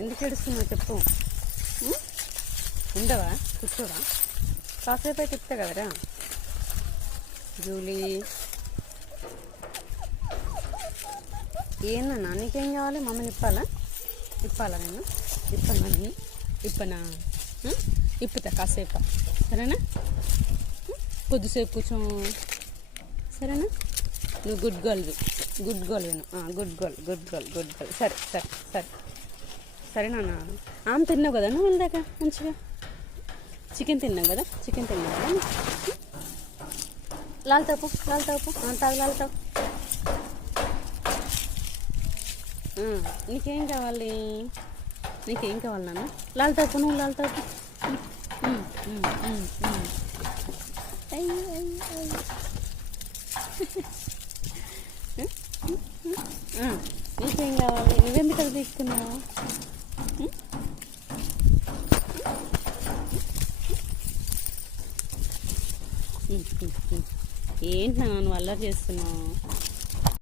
ఎందుకు ఏడుస్తున్నావు చెప్పు. ఉండవా? కూర్చోవా? కాసేపు అయితే ఇస్తా కదరా. జూలీ ఏందన్నా నీకేం కావాలి? మమ్మల్ని ఇప్పాలా నేను? ఇప్పనా నేను? ఇప్పనా? ఇప్పుతా కాసేపు, సరేనా? కొద్దిసేపు కూర్చో, సరేనా? నువ్వు గుడ్ గర్ల్ విను, గుడ్ గర్ల్. సరే సరేనా? ఆమె తిన్నావు కదా నువ్వు ఇందాక మంచిగా. చికెన్ తిన్నావు కదా. లాల్తాపు తాగు. నీకేం కావాలి నాన్న? లాల్తాపు నీకేం కావాలి? నువ్వెందుకు అది తీసుకున్నావు? ఏంటి నాన్న నువ్వు అల్లరి చేస్తున్నావు?